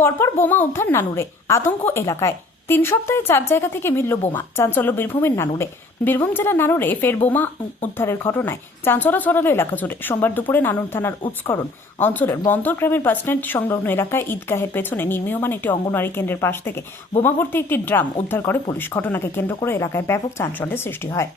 পরপর বোমা উদ্ধার নানুরে, আতঙ্ক এলাকায়। 3 সপ্তাহে 4 জায়গা থেকে মিলল বোমা, চাঞ্চল্য বীরভূমের নানুরে। বীরভূম জেলার নানুরে ফের বোমা উদ্ধারের ঘটনায় চাঞ্চল্য ছড়ালো এলাকা জুড়ে। সোমবার দুপুরে নানুর থানার উৎকরণ অঞ্চলের বন্দর গ্রামের বাসস্ট্যান্ড সংলগ্ন এলাকায় ঈদগাহের পেছনে নির্মীয়মান একটি অঙ্গনওয়াড়ি কেন্দ্রের পাশ থেকে বোমা ভর্তি একটি ড্রাম উদ্ধার করে পুলিশ। ঘটনাকে কেন্দ্র করে এলাকায় ব্যাপক চাঞ্চল্যের সৃষ্টি হয়।